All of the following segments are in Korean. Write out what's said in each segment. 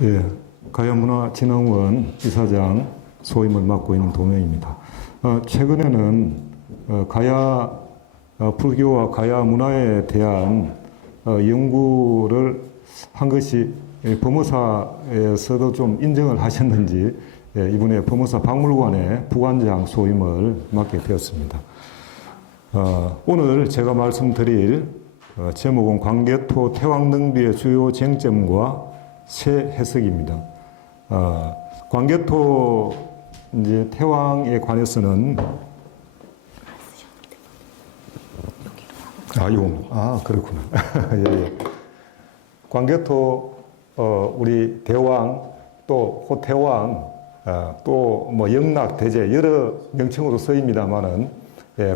예, 가야문화진흥원 이사장 소임을 맡고 있는 도명입니다. 최근에는 가야 불교와 가야 문화에 대한 연구를 한 것이 법무사에서도 좀 인정을 하셨는지 이번에 법무사 박물관의 부관장 소임을 맡게 되었습니다. 오늘 제가 말씀드릴 제목은 광개토 태왕능비의 주요 쟁점과 새 해석입니다. 광개토 이제 태왕에 관해서는 그렇구나. 예. 광개토 우리 대왕 또 호태왕 또 뭐 영락 대제 여러 명칭으로 쓰입니다만은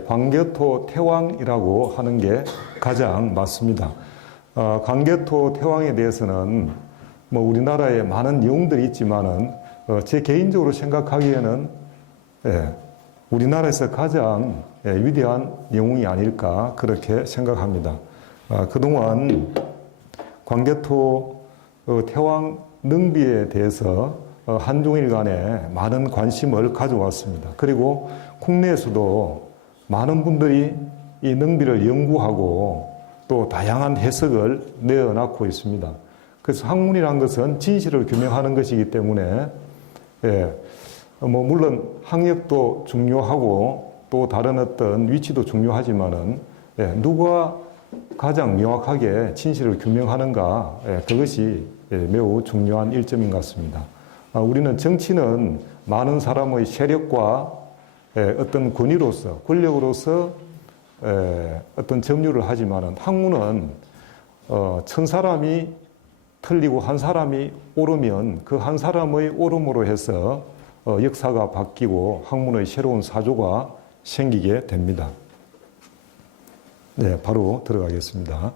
광개토 태왕이라고 하는 게 가장 맞습니다. 광개토 태왕에 대해서는 뭐 우리나라에 많은 내용들이 있지만은 제 개인적으로 생각하기에는 우리나라에서 가장 위대한 영웅이 아닐까 그렇게 생각합니다. 그동안 광개토 태왕 능비에 대해서 한중일 간에 많은 관심을 가져왔습니다. 그리고 국내에서도 많은 분들이 이 능비를 연구하고 또 다양한 해석을 내어놓고 있습니다. 그래서 학문이란 것은 진실을 규명하는 것이기 때문에 물론 학력도 중요하고 또 다른 어떤 위치도 중요하지만은 누가 가장 명확하게 진실을 규명하는가 그것이 매우 중요한 일점인 것 같습니다. 우리는 정치는 많은 사람의 세력과 어떤 권위로서 권력으로서 어떤 점유를 하지만은 학문은 천 사람이 틀리고 한 사람이 옳으면 그 한 사람의 옳음으로 해서 역사가 바뀌고 학문의 새로운 사조가 생기게 됩니다. 네, 바로 들어가겠습니다.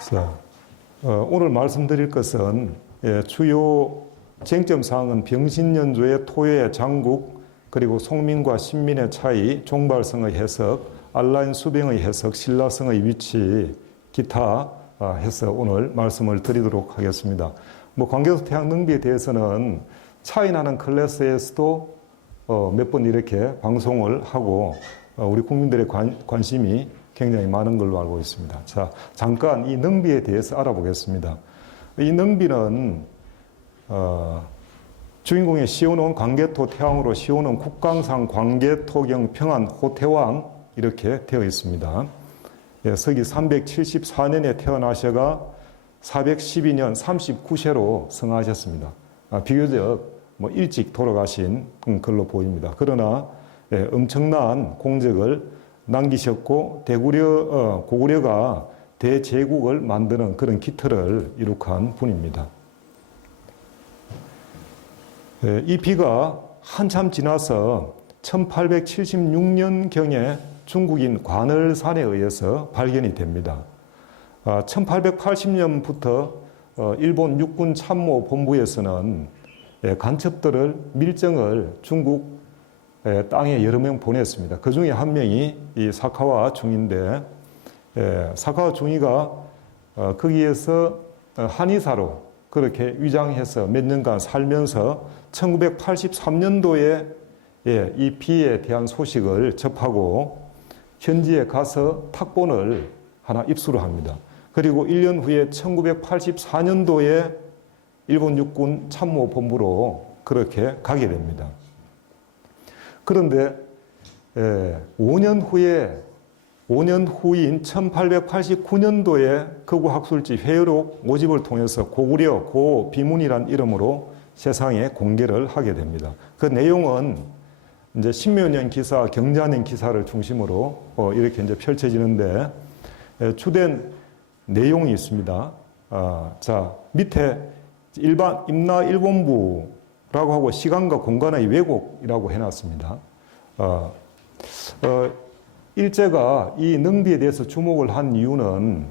자, 오늘 말씀드릴 것은 주요 쟁점 사항은 병신연조의 토의 장국 그리고 송민과 신민의 차이, 종발성의 해석, 알라인 수병의 해석, 신라성의 위치, 기타 해서 오늘 말씀을 드리도록 하겠습니다. 광개토 태왕 능비에 대해서는 차이나는 클래스에서도 몇 번 이렇게 방송을 하고 우리 국민들의 관심이 굉장히 많은 걸로 알고 있습니다. 자, 잠깐 이 능비에 대해서 알아보겠습니다. 이 능비는 주인공의 시온은 광개토 태왕으로 시온은 국강상 광개토경 평안 호태왕 이렇게 되어 있습니다. 서기 374년에 태어나셔가 412년 39세로 성하셨습니다. 비교적 일찍 돌아가신 걸로 보입니다. 그러나 엄청난 공적을 남기셨고 고구려가 대제국을 만드는 그런 기틀을 이룩한 분입니다. 이 비가 한참 지나서 1876년경에 중국인 관을산에 의해서 발견이 됩니다. 1880년부터 일본 육군 참모 본부에서는 간첩들을 밀정을 중국 땅에 여러 명 보냈습니다. 그 중에 한 명이 이 사카와 중인데 사카와 중이가 거기에서 한의사로 그렇게 위장해서 몇 년간 살면서 1983년도에 이 비에 대한 소식을 접하고 현지에 가서 탁본을 하나 입수를 합니다. 그리고 1년 후에 1984년도에 일본 육군 참모본부로 그렇게 가게 됩니다. 그런데 5년 후인 1889년도에 극우 학술지 회의록 모집을 통해서 고구려 고비문이란 이름으로 세상에 공개를 하게 됩니다. 그 내용은 이제 신묘년 기사, 경자년 기사를 중심으로 이렇게 이제 펼쳐지는데 주된 내용이 있습니다. 자, 밑에 일반 임나 일본부라고 하고 시간과 공간의 왜곡이라고 해놨습니다. 일제가 이 능비에 대해서 주목을 한 이유는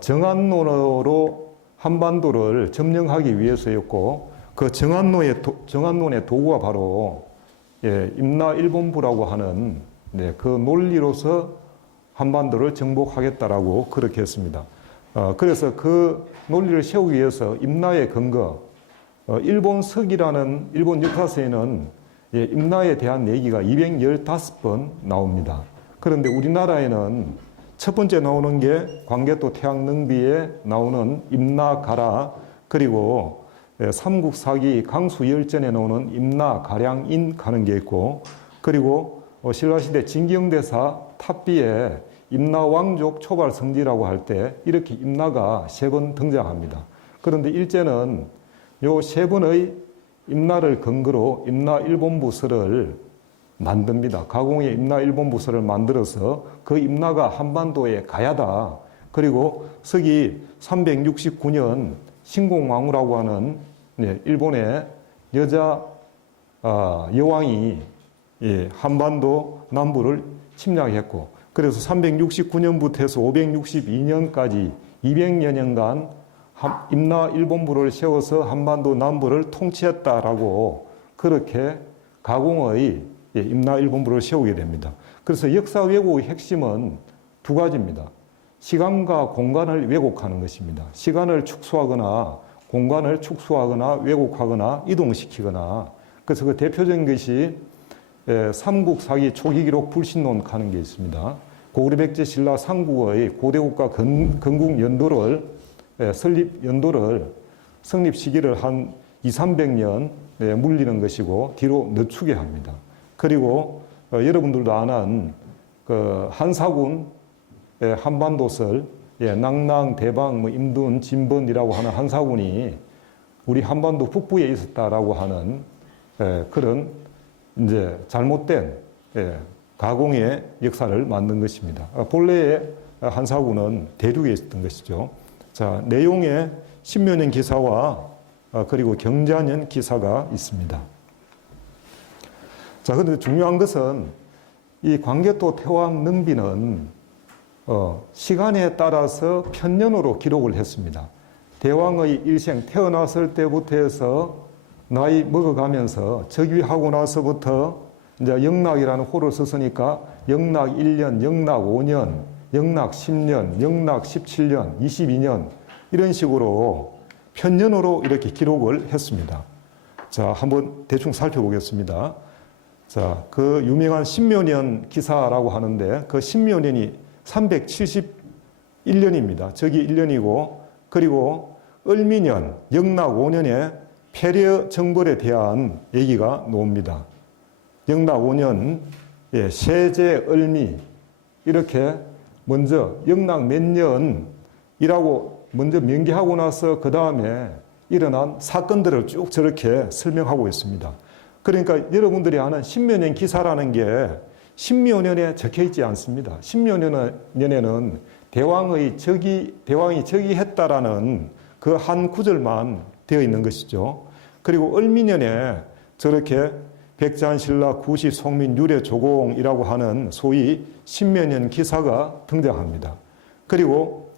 정안론으로 한반도를 점령하기 위해서였고 그 정안론의 도구가 바로 임나 일본부라고 하는 그 논리로서 한반도를 정복하겠다라고 그렇게 했습니다. 그래서 그 논리를 세우기 위해서 임나의 근거, 일본 서기라는 일본 역사서에는 임나에 대한 얘기가 215번 나옵니다. 그런데 우리나라에는 첫 번째 나오는 게 광개토 태양능비에 나오는 임나가라, 그리고 삼국사기 강수열전에 나오는 임나가량인 가는 게 있고, 그리고 신라시대 진경대사 탑비에 임나왕족 초발성지라고 할 때 이렇게 임나가 3번 등장합니다. 그런데 일제는 요 3번의 임나를 근거로 임나 일본부서를 만듭니다. 가공의 임나 일본부서를 만들어서 그 임나가 한반도에 가야다. 그리고 서기 369년 신공왕후라고 하는 일본의 여자 여왕이 한반도 남부를 침략했고, 그래서 369년부터 해서 562년까지 200여 년간 임나 일본부를 세워서 한반도 남부를 통치했다라고 그렇게 가공의 임나 일본부를 세우게 됩니다. 그래서 역사 왜곡의 핵심은 2가지입니다. 시간과 공간을 왜곡하는 것입니다. 시간을 축소하거나 공간을 축소하거나 왜곡하거나 이동시키거나. 그래서 그 대표적인 것이 삼국사기 초기기록 불신론 하는 게 있습니다. 고구려 백제 신라 삼국의 고대국가 건국 연도를 설립 연도를 성립 시기를 한 200~300년 물리는 것이고 뒤로 늦추게 합니다. 그리고 여러분들도 아는 그 한사군 한반도설, 낭랑, 대방, 임둔, 진번이라고 하는 한사군이 우리 한반도 북부에 있었다라고 하는 그런 이제 잘못된 가공의 역사를 만든 것입니다. 본래의 한사군은 대륙에 있었던 것이죠. 자, 내용에 신묘년 기사와 그리고 경자년 기사가 있습니다. 자, 그런데 중요한 것은 이 광개토 태왕 능비는 시간에 따라서 편년으로 기록을 했습니다. 대왕의 일생 태어났을 때부터 해서 나이 먹어가면서 즉위하고 나서부터 이제 영락이라는 호를 썼으니까 영락 1년, 영락 5년, 영락 10년, 영락 17년, 22년 이런 식으로 편년으로 이렇게 기록을 했습니다. 자, 한번 대충 살펴보겠습니다. 자, 그 유명한 신묘년 기사라고 하는데 그 신묘년이 371년입니다. 적이 1년이고, 그리고 을미년, 영락 5년에 폐려 정벌에 대한 얘기가 나옵니다. 영락 5년, 세제 을미, 이렇게 먼저 영락 몇 년이라고 먼저 명기하고 나서 그 다음에 일어난 사건들을 쭉 저렇게 설명하고 있습니다. 그러니까 여러분들이 아는 신묘년 기사라는 게 신묘년에 적혀 있지 않습니다. 신묘년에는 대왕이 즉위했다라는 그 한 구절만 되어 있는 것이죠. 그리고 을미년에 저렇게 백잔신라, 구시, 송민, 유래, 조공이라고 하는 소위 신묘년 기사가 등장합니다. 그리고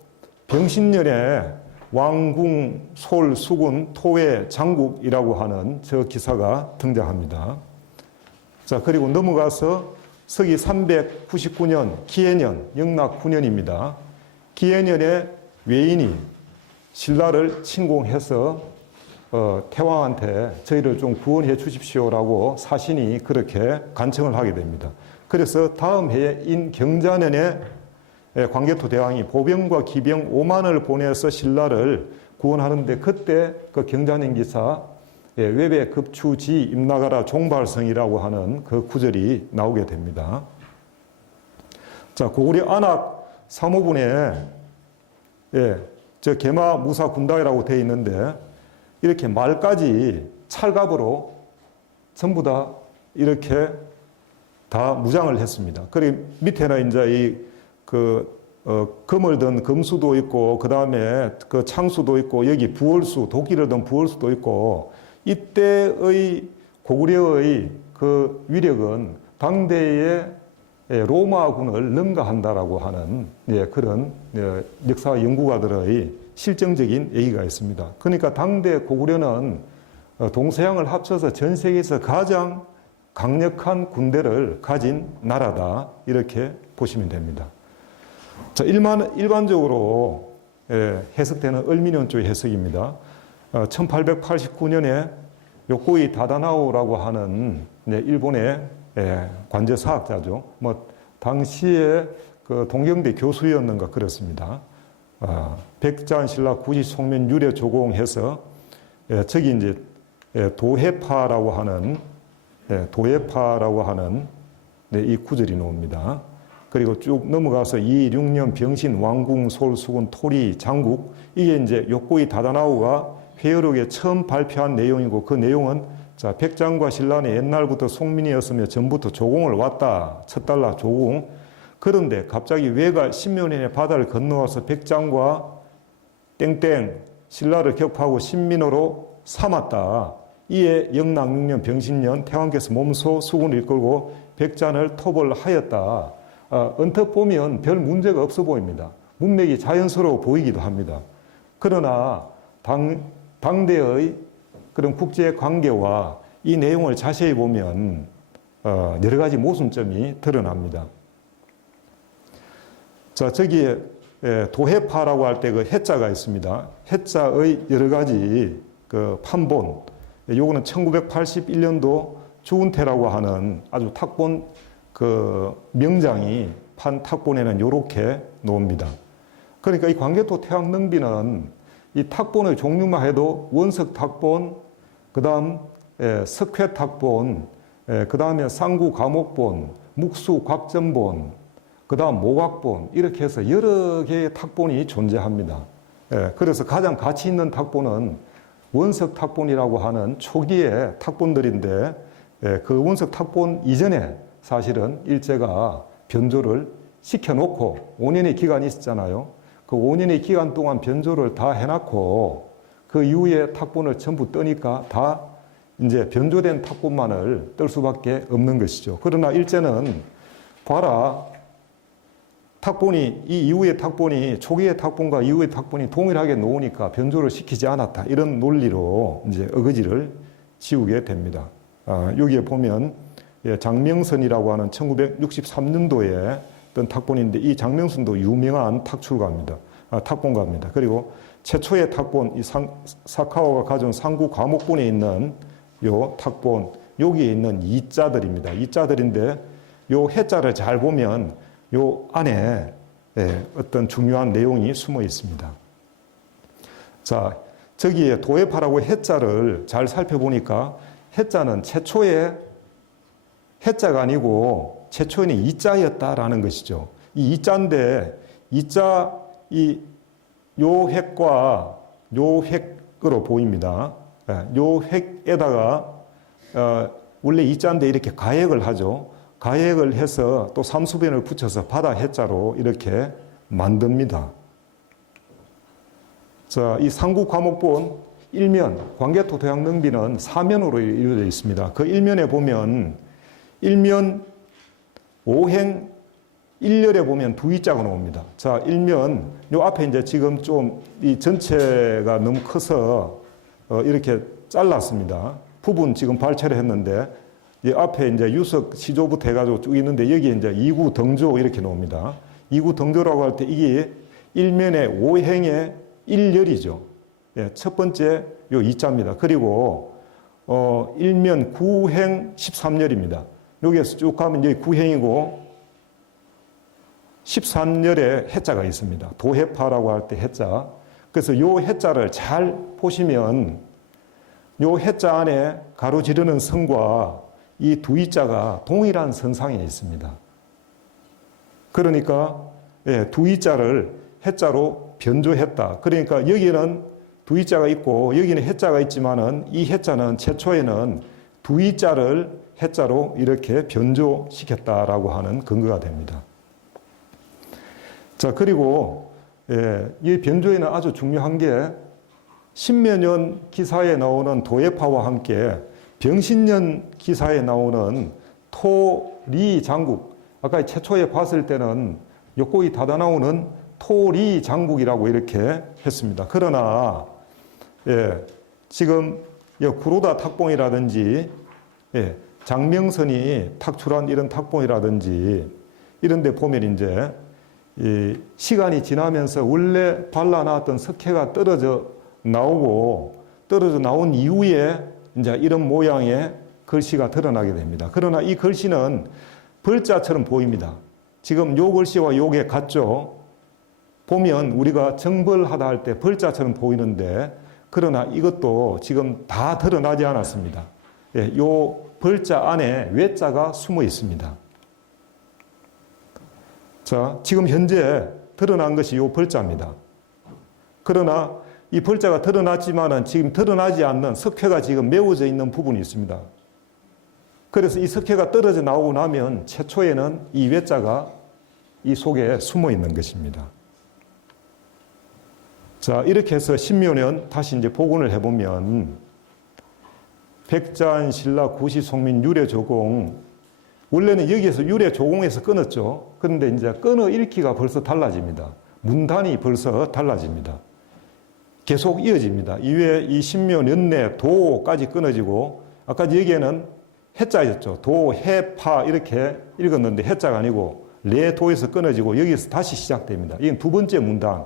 병신년에 왕궁, 솔, 수군, 토외, 장국이라고 하는 저 기사가 등장합니다. 자, 그리고 넘어가서 서기 399년 기해년, 영락 9년입니다. 기해년에 외인이 신라를 침공해서 태왕한테 저희를 좀 구원해 주십시오라고 사신이 그렇게 간청을 하게 됩니다. 그래서 다음 해에 인경자년에 광개토 대왕이 보병과 기병 5만을 보내서 신라를 구원하는데 그때 그 경자년 기사 외배 급추지 임나가라 종발성이라고 하는 그 구절이 나오게 됩니다. 자, 고구려 안악 사모군에 저 개마 무사 군다이라고 되어 있는데 이렇게 말까지 찰갑으로 전부 다 이렇게 다 무장을 했습니다. 그리고 밑에는 이제 금을 든 금수도 있고, 그 다음에 그 창수도 있고, 여기 부월수, 도끼를 든 부월수도 있고, 이때의 고구려의 그 위력은 당대의 로마군을 능가한다라고 하는 그런 역사 연구가들의 실정적인 얘기가 있습니다. 그러니까 당대 고구려는 동서양을 합쳐서 전 세계에서 가장 강력한 군대를 가진 나라다, 이렇게 보시면 됩니다. 자, 일반적으로 해석되는 을미년조의 해석입니다. 1889년에 요코이 다다나오라고 하는 일본의 관제사학자죠. 당시에 그 동경대 교수였는가 그렇습니다. 백자한신라 구지송면 유래 조공해서 저기 이제 도해파라고 하는 이 구절이 나옵니다. 그리고 쭉 넘어가서 226년 병신 왕궁 솔수군 토리 장국, 이게 이제 요코이 다다나오가 회어록에 처음 발표한 내용이고, 그 내용은 자, 백장과 신라는 옛날부터 송민이었으며 전부터 조공을 왔다 쳤달라 조공. 그런데 갑자기 왜가 신묘년에 바다를 건너와서 백장과 땡땡 신라를 격파하고 신민으로 삼았다. 이에 영랑 6년 병신년 태왕께서 몸소 수군을 이끌고 백잔을 토벌하였다. 언뜻 보면 별 문제가 없어 보입니다. 문맥이 자연스러워 보이기도 합니다. 그러나 당대의 그런 국제 관계와 이 내용을 자세히 보면 여러 가지 모순점이 드러납니다. 자, 저기에 도해파라고 할 때 그 해자가 있습니다. 해자의 여러 가지 그 판본, 요거는 1981년도 주운태라고 하는 아주 탁본 그 명장이 판 탁본에는 요렇게 나옵니다. 그러니까 이 광개토 태왕능비는 이 탁본의 종류만 해도 원석 탁본, 그 다음 석회 탁본, 그 다음에 상구 과목본, 묵수 곽전본, 그 다음 모각본, 이렇게 해서 여러 개의 탁본이 존재합니다. 그래서 가장 가치 있는 탁본은 원석 탁본이라고 하는 초기의 탁본들인데, 그 원석 탁본 이전에 사실은 일제가 변조를 시켜놓고 5년의 기간이 있었잖아요. 그 5년의 기간 동안 변조를 다 해놨고 그 이후에 탁본을 전부 뜨니까 다 이제 변조된 탁본만을 뜰 수밖에 없는 것이죠. 그러나 일제는 봐라, 탁본이 이 이후의 탁본이 초기의 탁본과 이후의 탁본이 동일하게 놓으니까 변조를 시키지 않았다. 이런 논리로 이제 어거지를 지우게 됩니다. 여기에 보면 장명선이라고 하는 1963년도에 어떤 탁본인데, 이 장명선도 유명한 탁본가입니다. 그리고 최초의 탁본, 이 사카오가 가져온 상구 과목본에 있는 요 탁본, 여기에 있는 이자들입니다. 이자들인데 요 해자를 잘 보면 요 안에 어떤 중요한 내용이 숨어 있습니다. 자, 저기에 도해파라고 해자를 잘 살펴보니까 해자는 최초의 해자가 아니고 최초에는 이자였다라는 것이죠. 이 이자인데 이자 요 획과 요 획으로 보입니다. 요 획에다가 원래 이자인데 이렇게 가액을 하죠. 가액을 해서 또 삼수변을 붙여서 바다 해자로 이렇게 만듭니다. 자, 이 상구 과목본 일면, 광개토 태왕능비는 사면으로 이루어져 있습니다. 그 일면에 보면 일면 5행 1열에 보면 두 이자가 나옵니다. 자, 일면, 요 앞에 이제 지금 좀 이 전체가 너무 커서 이렇게 잘랐습니다. 부분 지금 발췌를 했는데, 이 앞에 이제 유석 시조부터 해가지고 쭉 있는데, 여기에 이제 이구 등조 이렇게 나옵니다. 이구 등조라고 할 때 이게 일면의 5행의 1열이죠. 첫 번째 요 이자입니다. 그리고 일면 9행 13열입니다. 여기에서 쭉 가면 여기 9행이고 13열에 해자가 있습니다. 도해파라고 할 때 해자. 그래서 요 해자를 잘 보시면 요 해자 안에 가로지르는 선과 이 두 이자가 동일한 선상에 있습니다. 그러니까 두 이자를 해자로 변조했다. 그러니까 여기는 두 이자가 있고 여기는 해자가 있지만은 이 해자는 최초에는 두 이자를 해자로 이렇게 변조시켰다라고 하는 근거가 됩니다. 자, 그리고 이 변조에는 아주 중요한 게 신묘년 기사에 나오는 도해파와 함께 병신년 기사에 나오는 토리 장국, 아까 최초에 봤을 때는 요코이 다다나오는 토리 장국이라고 이렇게 했습니다. 그러나 지금 구로다 탁본이라든지 장명선이 탁출한 이런 탁본이라든지 이런 데 보면 이제 이 시간이 지나면서 원래 발라놨던 석회가 떨어져 나온 이후에 이제 이런 모양의 글씨가 드러나게 됩니다. 그러나 이 글씨는 벌자처럼 보입니다. 지금 요 글씨와 요게 같죠? 보면 우리가 정벌하다 할 때 벌자처럼 보이는데, 그러나 이것도 지금 다 드러나지 않았습니다. 예, 요 벌자 안에 외자가 숨어 있습니다. 자, 지금 현재 드러난 것이 요 벌자입니다. 그러나 이 벌자가 드러났지만은 지금 드러나지 않는 석회가 지금 메워져 있는 부분이 있습니다. 그래서 이 석회가 떨어져 나오고 나면 최초에는 이 외자가 이 속에 숨어 있는 것입니다. 자, 이렇게 해서 신묘년 다시 이제 복원을 해보면 백잔, 신라, 구시, 송민, 유래, 조공, 원래는 여기에서 유래, 조공에서 끊었죠. 그런데 이제 끊어 읽기가 벌써 달라집니다. 문단이 벌써 달라집니다. 계속 이어집니다. 이외에 이 신묘, 연내, 도까지 끊어지고, 아까 여기에는 해자였죠. 도, 해, 파 이렇게 읽었는데 해자가 아니고 레, 도에서 끊어지고 여기서 다시 시작됩니다. 이건 두 번째 문단.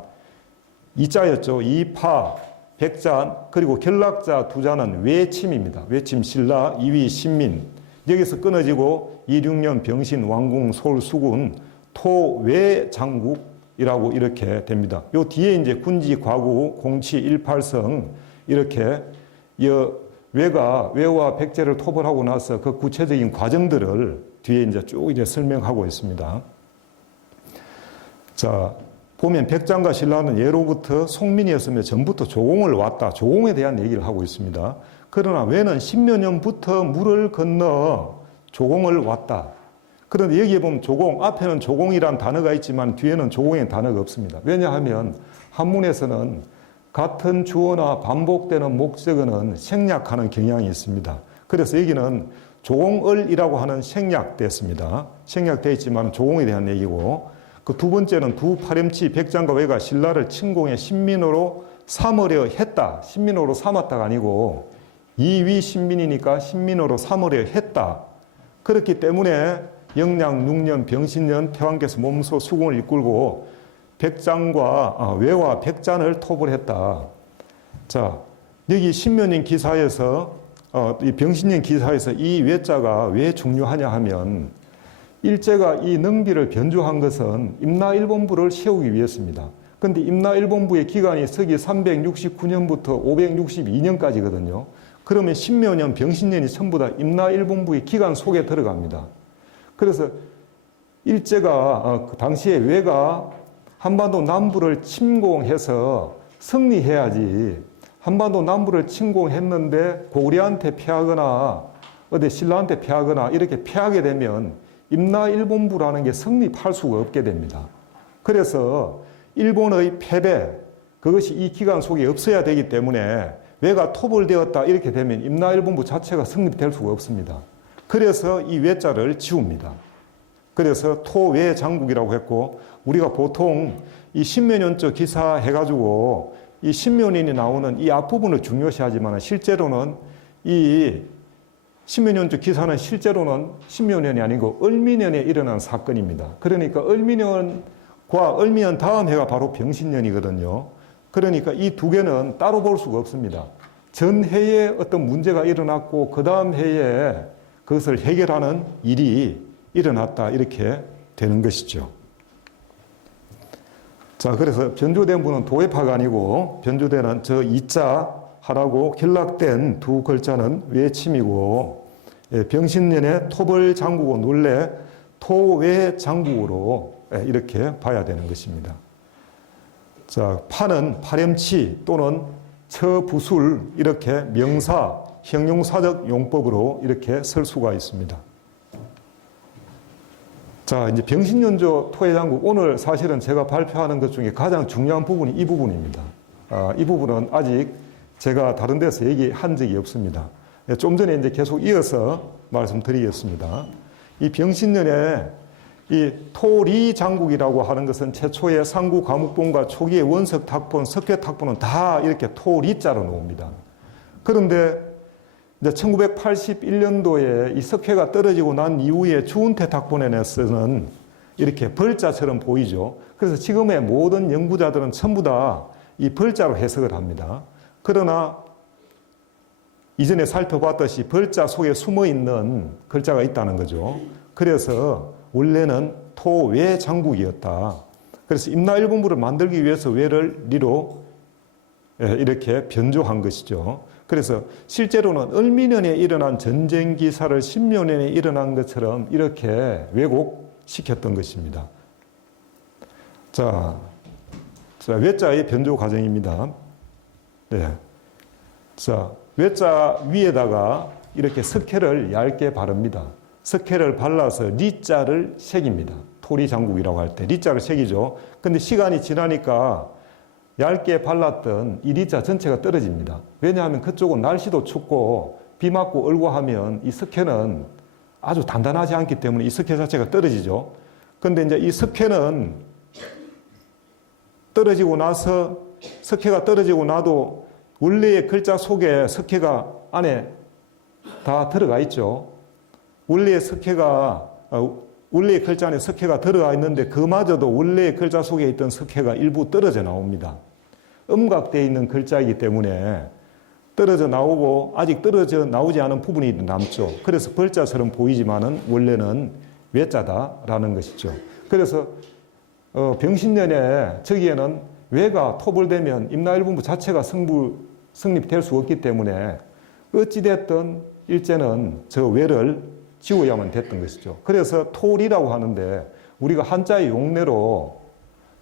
이자였죠. 이파, 백잔, 그리고 결락자 두 자는 외침입니다. 외침, 신라, 이위, 신민. 여기서 끊어지고 26년 병신, 왕궁, 솔, 수군, 토, 외, 장국이라고 이렇게 됩니다. 요 뒤에 이제 군지, 과구, 공치, 일팔성 이렇게 외와 백제를 토벌하고 나서 그 구체적인 과정들을 뒤에 이제 쭉 이제 설명하고 있습니다. 자, 보면 백장과 신라는 예로부터 송민이었으며 전부터 조공을 왔다. 조공에 대한 얘기를 하고 있습니다. 그러나 외는 십몇 년부터 물을 건너 조공을 왔다. 그런데 여기에 보면 조공, 앞에는 조공이란 단어가 있지만 뒤에는 조공의 단어가 없습니다. 왜냐하면 한문에서는 같은 주어나 반복되는 목적어는 생략하는 경향이 있습니다. 그래서 여기는 조공을이라고 하는 생략됐습니다. 생략되어 있지만 조공에 대한 얘기고, 그 두 번째는 두 파렴치 백장과 외가 신라를 침공해 신민으로 삼으려 했다. 신민으로 삼았다가 아니고 이위 신민이니까 신민으로 삼으려 했다. 그렇기 때문에 영양, 6년, 병신년, 태왕께서 몸소 수궁을 이끌고 백장과 외와 백잔을 토벌했다. 자, 여기 신묘년 기사에서 이 병신년 기사에서 이 외자가 왜 중요하냐 하면 일제가 이 능비를 변주한 것은 임나일본부를 세우기 위해서입니다. 그런데 임나일본부의 기간이 서기 369년부터 562년까지거든요. 그러면 신묘년, 병신년이 전부 다 임나일본부의 기간 속에 들어갑니다. 그래서 일제가 당시에 외가 한반도 남부를 침공해서 승리해야지, 한반도 남부를 침공했는데 고구려한테 패하거나 어디 신라한테 패하거나 이렇게 패하게 되면 임나일본부라는 게 성립할 수가 없게 됩니다. 그래서 일본의 패배, 그것이 이 기간 속에 없어야 되기 때문에 외가 토벌되었다 이렇게 되면 임나일본부 자체가 성립될 수가 없습니다. 그래서 이 외자를 지웁니다. 그래서 토외 장국이라고 했고, 우리가 보통 이 신묘년조 기사 해가지고 이 신묘년이 나오는 이 앞부분을 중요시하지만 실제로는 이 신묘년조 기사는 실제로는 신묘년이 아니고 을미년에 일어난 사건입니다. 그러니까 을미년과 을미년 다음 해가 바로 병신년이거든요. 그러니까 이 두 개는 따로 볼 수가 없습니다. 전 해에 어떤 문제가 일어났고 그 다음 해에 그것을 해결하는 일이 일어났다 이렇게 되는 것이죠. 자, 그래서 변조된 분은 도회파가 아니고 변조되는 저 이자 하라고 결락된 두 글자는 외침이고, 병신년의 토벌 장국은 원래 토외 장국으로 이렇게 봐야 되는 것입니다. 자, 파는 파렴치 또는 처부술 이렇게 명사, 형용사적 용법으로 이렇게 쓸 수가 있습니다. 자, 이제 병신년조 토해장국, 오늘 사실은 제가 발표하는 것 중에 가장 중요한 부분이 이 부분입니다. 이 부분은 아직 제가 다른 데서 얘기한 적이 없습니다. 좀 전에 이제 계속 이어서 말씀드리겠습니다. 이 병신년에 이 토리 장국이라고 하는 것은 최초의 상구 과목본과 초기의 원석 탁본, 석회 탁본은 다 이렇게 토리자로 나옵니다. 그런데 이제 1981년도에 이 석회가 떨어지고 난 이후에 주운태 탁본에서는 이렇게 벌자처럼 보이죠. 그래서 지금의 모든 연구자들은 전부 다 이 벌자로 해석을 합니다. 그러나 이전에 살펴봤듯이 벌자 속에 숨어 있는 글자가 있다는 거죠. 그래서 원래는 토외 장국이었다. 그래서 임나일본부를 만들기 위해서 외를 리로 이렇게 변조한 것이죠. 그래서 실제로는 을미년에 일어난 전쟁 기사를 신묘년에 일어난 것처럼 이렇게 왜곡시켰던 것입니다. 자, 외자의 변조 과정입니다. 네. 자, 외자 위에다가 이렇게 석회를 얇게 바릅니다. 석회를 발라서 리자를 새깁니다. 토리장국이라고 할 때 리자를 새기죠. 근데 시간이 지나니까 얇게 발랐던 이 리자 전체가 떨어집니다. 왜냐하면 그쪽은 날씨도 춥고 비 맞고 얼고 하면 이 석회는 아주 단단하지 않기 때문에 이 석회 자체가 떨어지죠. 근데 이제 이 석회는 떨어지고 나서 석회가 떨어지고 나도 원래의 글자 속에 석회가 안에 다 들어가 있죠. 원래의 글자 안에 석회가 들어가 있는데 그마저도 원래의 글자 속에 있던 석회가 일부 떨어져 나옵니다. 음각되어 있는 글자이기 때문에 떨어져 나오고 아직 떨어져 나오지 않은 부분이 남죠. 그래서 벌자처럼 보이지만은 원래는 외자다라는 것이죠. 그래서 병신년에 저기에는 외가 토벌되면 임나일본부 자체가 성립될 수 없기 때문에 어찌됐든 일제는 저 외를 지워야만 됐던 것이죠. 그래서 토리라고 하는데 우리가 한자의 용례로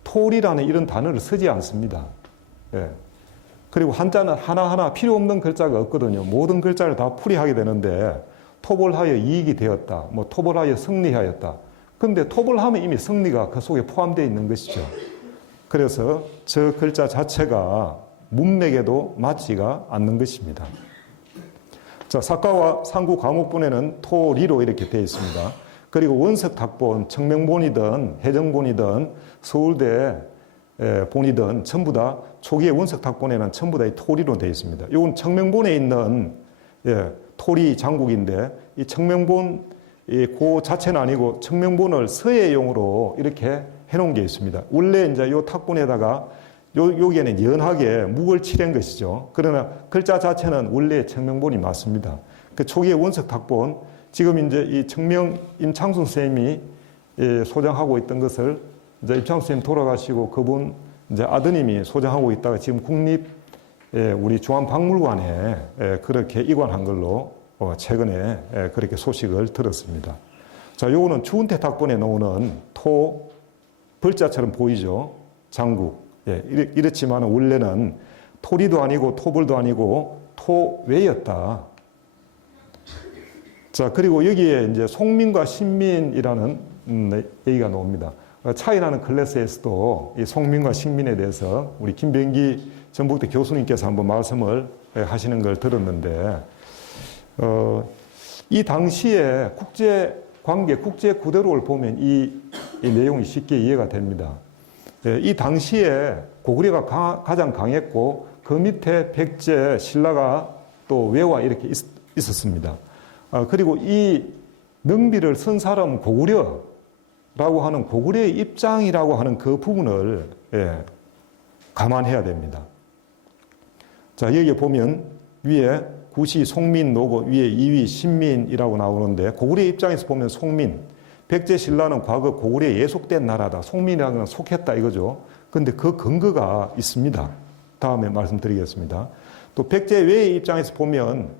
토리라는 이런 단어를 쓰지 않습니다. 예. 그리고 한자는 하나하나 필요 없는 글자가 없거든요. 모든 글자를 다 풀이하게 되는데 토벌하여 이익이 되었다. 뭐 토벌하여 승리하였다. 근데 토벌하면 이미 승리가 그 속에 포함되어 있는 것이죠. 그래서 저 글자 자체가 문맥에도 맞지가 않는 것입니다. 자, 사과와 상구 과목본에는 토리로 이렇게 되어 있습니다. 그리고 원석탁본, 청명본이든 해정본이든 서울대 본이든 전부 다 초기의 원석탁본에는 전부 다 이 토리로 되어 있습니다. 이건 청명본에 있는 토리 장국인데 이 청명본 그 자체는 아니고 청명본을 서예용으로 이렇게 해놓은 게 있습니다. 원래 이제 요 탁본에다가 여기에는 연하게 묵을 칠한 것이죠. 그러나 글자 자체는 원래 청명본이 맞습니다. 그 초기의 원석 탁본, 지금 이제 이 청명 임창순 선생님이 소장하고 있던 것을 이제 임창순 선생님 돌아가시고 그분 이제 아드님이 소장하고 있다가 지금 국립 우리 중앙박물관에 그렇게 이관한 걸로 최근에 그렇게 소식을 들었습니다. 자, 요거는 추운태 탁본에 나오는 토 벌자처럼 보이죠. 장국. 이렇지만 원래는 토리도 아니고 토벌도 아니고 토외였다. 자, 그리고 여기에 이제 송민과 신민이라는 얘기가 나옵니다. 차이나는 클래스에서도 이 송민과 신민에 대해서 우리 김병기 전북대 교수님께서 한번 말씀을 하시는 걸 들었는데, 이 당시에 국제 관계, 국제 구대로를 보면 이 내용이 쉽게 이해가 됩니다. 이 당시에 고구려가 가장 강했고 그 밑에 백제, 신라가 또 외와 이렇게 있었습니다. 그리고 이 능비를 쓴 사람은 고구려라고 하는 고구려의 입장이라고 하는 그 부분을 감안해야 됩니다. 자, 여기 보면 위에 구시 송민 노고 위에 이위 신민이라고 나오는데 고구려의 입장에서 보면 송민, 백제 신라는 과거 고구려에 예속된 나라다. 송민이라는 건 속했다 이거죠. 그런데 그 근거가 있습니다. 다음에 말씀드리겠습니다. 또 백제 외의 입장에서 보면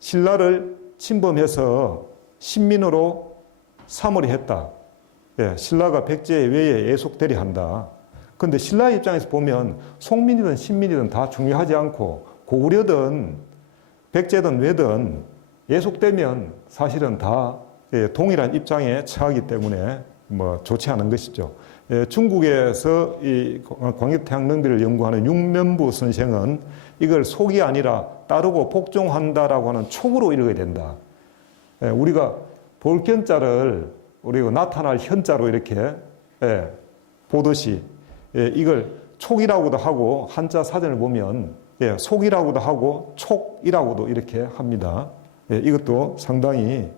신라를 침범해서 신민으로 삼으려 했다. 신라가 백제 외에 예속되려 한다. 그런데 신라의 입장에서 보면 송민이든 신민이든 다 중요하지 않고 고구려든 백제든 외든 예속되면 사실은 다 동일한 입장에 처하기 때문에 뭐 좋지 않은 것이죠. 중국에서 이 광역태양 능비를 연구하는 윤면부 선생은 이걸 속이 아니라 따르고 복종한다라고 하는 촉으로 읽어야 된다. 우리가 볼견자를 우리가 나타날 현자로 이렇게 보듯이 이걸 촉이라고도 하고 한자 사전을 보면 속이라고도 하고 촉이라고도 이렇게 합니다. 이것도 상당히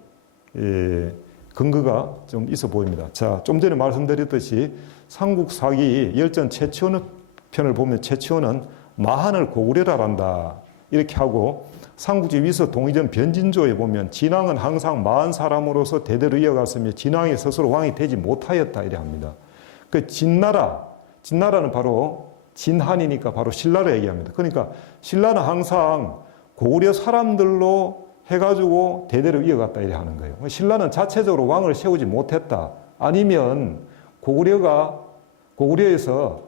근거가 좀 있어 보입니다. 자, 좀 전에 말씀드렸듯이 삼국사기 열전 최치원 편을 보면 최치원은 마한을 고구려라란다 이렇게 하고, 삼국지 위서 동의전 변진조에 보면 진왕은 항상 마한 사람으로서 대대로 이어갔으며 진왕이 스스로 왕이 되지 못하였다 이래 합니다. 그 진나라는 바로 진한이니까 바로 신라를 얘기합니다. 그러니까 신라는 항상 고구려 사람들로 해가지고 대대로 이어갔다 이래 하는 거예요. 신라는 자체적으로 왕을 세우지 못했다. 아니면 고구려에서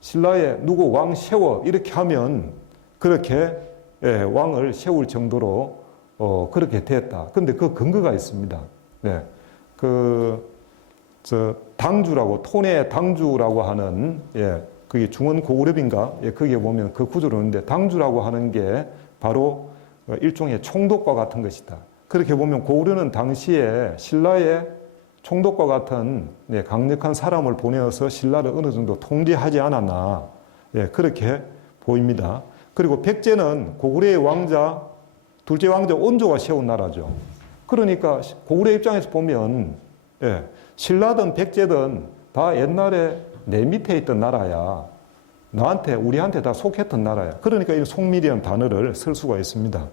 신라에 누구 왕 세워 이렇게 하면 그렇게 왕을 세울 정도로 그렇게 됐다. 근데 그 근거가 있습니다. 네. 당주라고, 톤의 당주라고 하는, 그게 중원 고구려빈가? 거기에 보면 그 구조로 있는데, 당주라고 하는 게 바로 일종의 총독과 같은 것이다. 그렇게 보면 고구려는 당시에 신라의 총독과 같은 강력한 사람을 보내어서 신라를 어느 정도 통제하지 않았나, 그렇게 보입니다. 그리고 백제는 고구려의 왕자, 둘째 왕자 온조가 세운 나라죠. 그러니까 고구려 입장에서 보면 신라든 백제든 다 옛날에 내 밑에 있던 나라야. 우리한테 다 속했던 나라야. 그러니까 이 속밀이라는 단어를 쓸 수가 있습니다.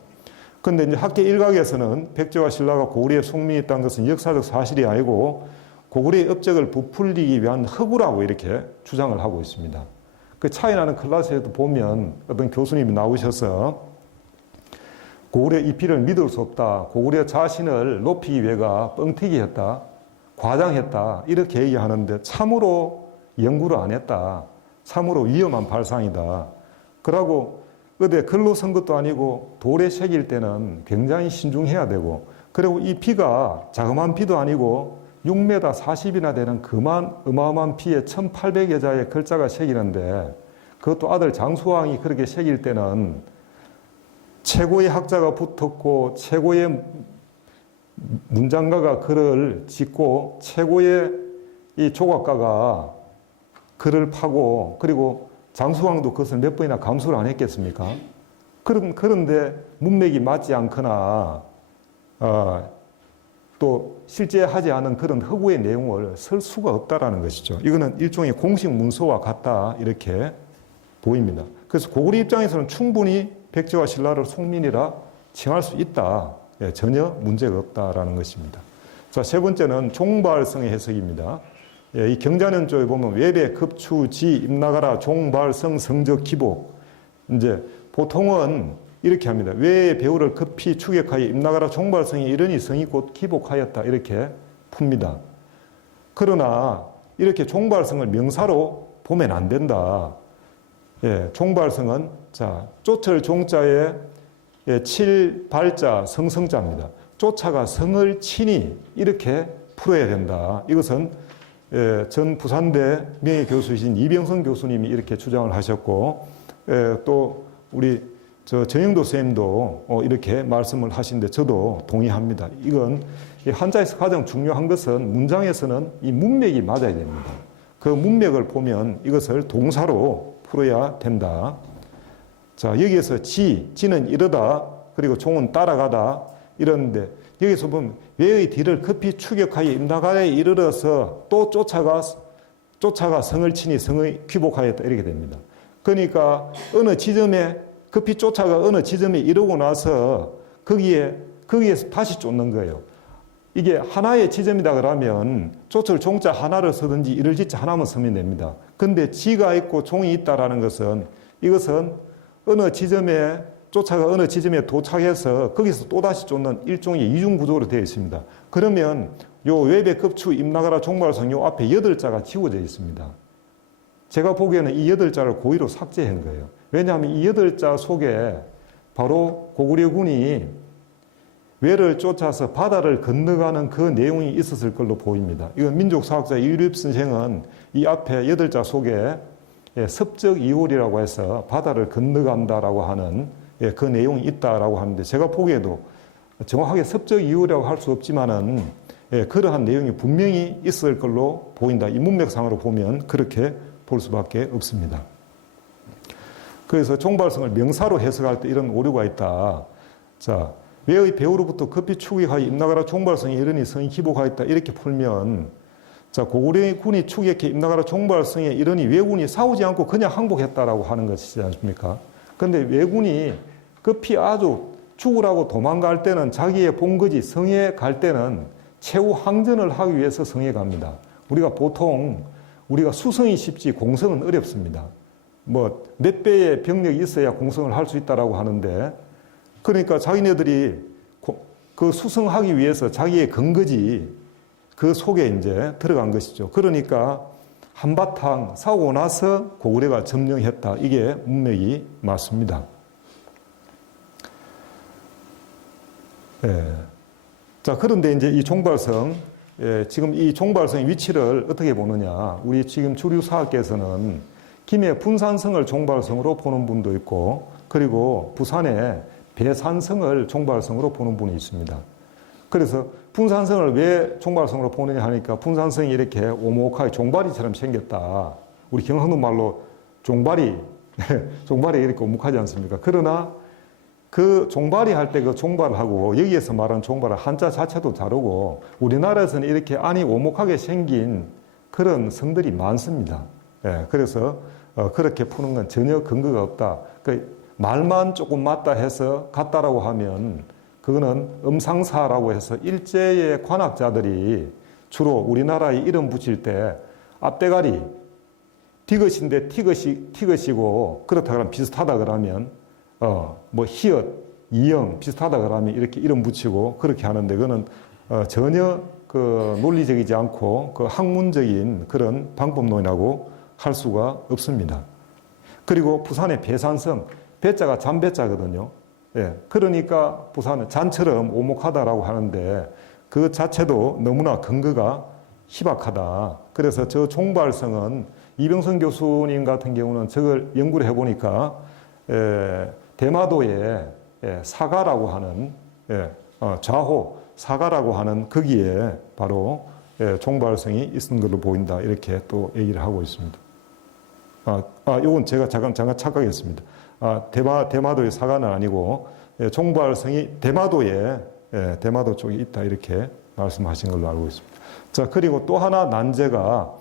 그런데 이제 학계 일각에서는 백제와 신라가 고구려에 속밀이 있다는 것은 역사적 사실이 아니고 고구려의 업적을 부풀리기 위한 허구라고 이렇게 주장을 하고 있습니다. 그 차이 나는 클래스에도 보면 어떤 교수님이 나오셔서 고구려 이피를 믿을 수 없다. 고구려 자신을 높이기 위해가 뻥튀기했다. 과장했다. 이렇게 얘기하는데 참으로 연구를 안 했다. 참으로 위험한 발상이다. 그러고 어디 글로 쓴 것도 아니고 돌에 새길 때는 굉장히 신중해야 되고, 그리고 이 피가 자그마한 피도 아니고 6m 40이나 되는 어마어마한 피에 1800여 자의 글자가 새기는데, 그것도 아들 장수왕이 그렇게 새길 때는 최고의 학자가 붙었고 최고의 문장가가 글을 짓고 최고의 이 조각가가 글을 파고, 그리고 장수왕도 그것을 몇 번이나 감수를 안 했겠습니까? 그런데 문맥이 맞지 않거나 또 실제 하지 않은 그런 허구의 내용을 쓸 수가 없다라는 것이죠. 이거는 일종의 공식 문서와 같다 이렇게 보입니다. 그래서 고구려 입장에서는 충분히 백제와 신라를 속민이라 칭할 수 있다. 전혀 문제가 없다라는 것입니다. 자, 세 번째는 종발성의 해석입니다. 이 경자년 쪽에 보면 외배, 급추, 지, 임나가라, 종발성, 성적, 기복. 이제 보통은 이렇게 합니다. 외의 배우를 급히 추격하여 임나가라, 종발성이 이르니 성이 곧 기복하였다. 이렇게 풉니다. 그러나 이렇게 종발성을 명사로 보면 안 된다. 종발성은 자, 쫓을 종자에 칠발자, 성성자입니다. 쫓아가 성을 치니 이렇게 풀어야 된다. 이것은 전 부산대 명예교수이신 이병선 교수님이 이렇게 주장을 하셨고, 또 우리 정영도 선생님도 이렇게 말씀을 하시는데 저도 동의합니다. 이건 한자에서 가장 중요한 것은 문장에서는 이 문맥이 맞아야 됩니다. 그 문맥을 보면 이것을 동사로 풀어야 된다. 자, 여기에서 지는 이르다, 그리고 종은 따라가다 이러는데, 여기서 보면 외의 뒤를 급히 추격하여 임나가라에 이르러서 또 쫓아가 성을 치니 성의 귀복하였다 이렇게 됩니다. 그러니까 어느 지점에 급히 쫓아가 어느 지점에 이르고 나서 거기에서 다시 쫓는 거예요. 이게 하나의 지점이다 그러면 쫓을 종자 하나를 쓰든지 이를 지자 하나만 쓰면 됩니다. 근데 지가 있고 종이 있다라는 것은 이것은 어느 지점에 쫓아가 어느 지점에 도착해서 거기서 또다시 쫓는 일종의 이중 구조로 되어 있습니다. 그러면 요 외배, 급추, 임나가라, 종발성 요 앞에 8자가 지워져 있습니다. 제가 보기에는 이 8자를 고의로 삭제한 거예요. 왜냐하면 이 8자 속에 바로 고구려군이 외를 쫓아서 바다를 건너가는 그 내용이 있었을 걸로 보입니다. 이건 민족사학자 이유립 선생은 이 앞에 8자 속에 섭적 이홀이라고 해서 바다를 건너간다라고 하는 그 내용이 있다라고 하는데, 제가 보기에도 정확하게 섭적 이유라고 할 수 없지만은 그러한 내용이 분명히 있을 걸로 보인다. 이 문맥상으로 보면 그렇게 볼 수밖에 없습니다. 그래서 종발성을 명사로 해석할 때 이런 오류가 있다. 자, 외의 배후로부터 급히 추격하여 임나가라 종발성에 이르니 성이 기복하였다. 이렇게 풀면, 자, 고구려 군이 추격해 임나가라 종발성에 이르니 왜군이 싸우지 않고 그냥 항복했다라고 하는 것이지 않습니까? 그런데 왜군이 급히 아주 죽으라고 도망갈 때는 자기의 본거지 성에 갈 때는 최후 항전을 하기 위해서 성에 갑니다. 우리가 보통 우리가 수성이 쉽지 공성은 어렵습니다. 뭐 몇 배의 병력이 있어야 공성을 할 수 있다라고 하는데, 그러니까 자기네들이 그 수성하기 위해서 자기의 근거지 그 속에 이제 들어간 것이죠. 그러니까 한바탕 싸우고 나서 고구려가 점령했다. 이게 문맥이 맞습니다. 예. 자, 그런데 이제 이 종발성, 지금 이 종발성의 위치를 어떻게 보느냐. 우리 지금 주류 사학계에서는 김해 분산성을 종발성으로 보는 분도 있고, 그리고 부산의 배산성을 종발성으로 보는 분이 있습니다. 그래서 분산성을 왜 종발성으로 보느냐 하니까 분산성이 이렇게 오목하게 종발이처럼 생겼다. 우리 경상도 말로 종발이, 종발이 이렇게 오목하지 않습니까? 그러나 그 종발이 할 때 그 종발하고 여기에서 말하는 종발은 한자 자체도 다르고 우리나라에서는 이렇게 안이 오목하게 생긴 그런 성들이 많습니다. 그래서 그렇게 푸는 건 전혀 근거가 없다. 말만 조금 맞다 해서 같다라고 하면 그거는 음상사라고 해서 일제의 관학자들이 주로 우리나라에 이름 붙일 때 앞대가리 디귿인데 티귿이고 그렇다 그러면 비슷하다 그러면 뭐 히읗, 이영 비슷하다 그러면 이렇게 이름 붙이고 그렇게 하는데 그거는 전혀 그 논리적이지 않고 그 학문적인 그런 방법론이라고 할 수가 없습니다. 그리고 부산의 배산성, 배자가 잔배자거든요. 그러니까 부산은 잔처럼 오목하다라고 하는데 그 자체도 너무나 근거가 희박하다. 그래서 저 종발성은 이병선 교수님 같은 경우는 저걸 연구를 해보니까 대마도에 사가라고 하는 좌호 사가라고 하는 거기에 바로 종발성이 있는 걸로 보인다. 이렇게 또 얘기를 하고 있습니다. 이건 제가 잠깐 착각했습니다. 대마도의 사가는 아니고 종발성이 대마도 쪽에 있다 이렇게 말씀하신 걸로 알고 있습니다. 자, 그리고 또 하나 난제가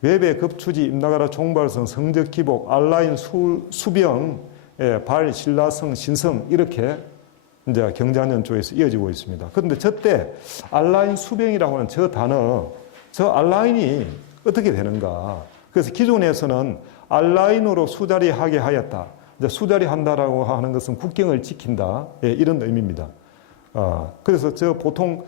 외배 급추지 임나가라 종발성 성적 기복 알라인 수병 발 신라성 신성 이렇게 이제 경자년 쪽에서 이어지고 있습니다. 그런데 저때 알라인 수병이라고 하는 저 단어, 저 알라인이 어떻게 되는가? 그래서 기존에서는 알라인으로 수자리하게 하였다. 이제 수자리한다라고 하는 것은 국경을 지킨다. 이런 의미입니다. 그래서 저 보통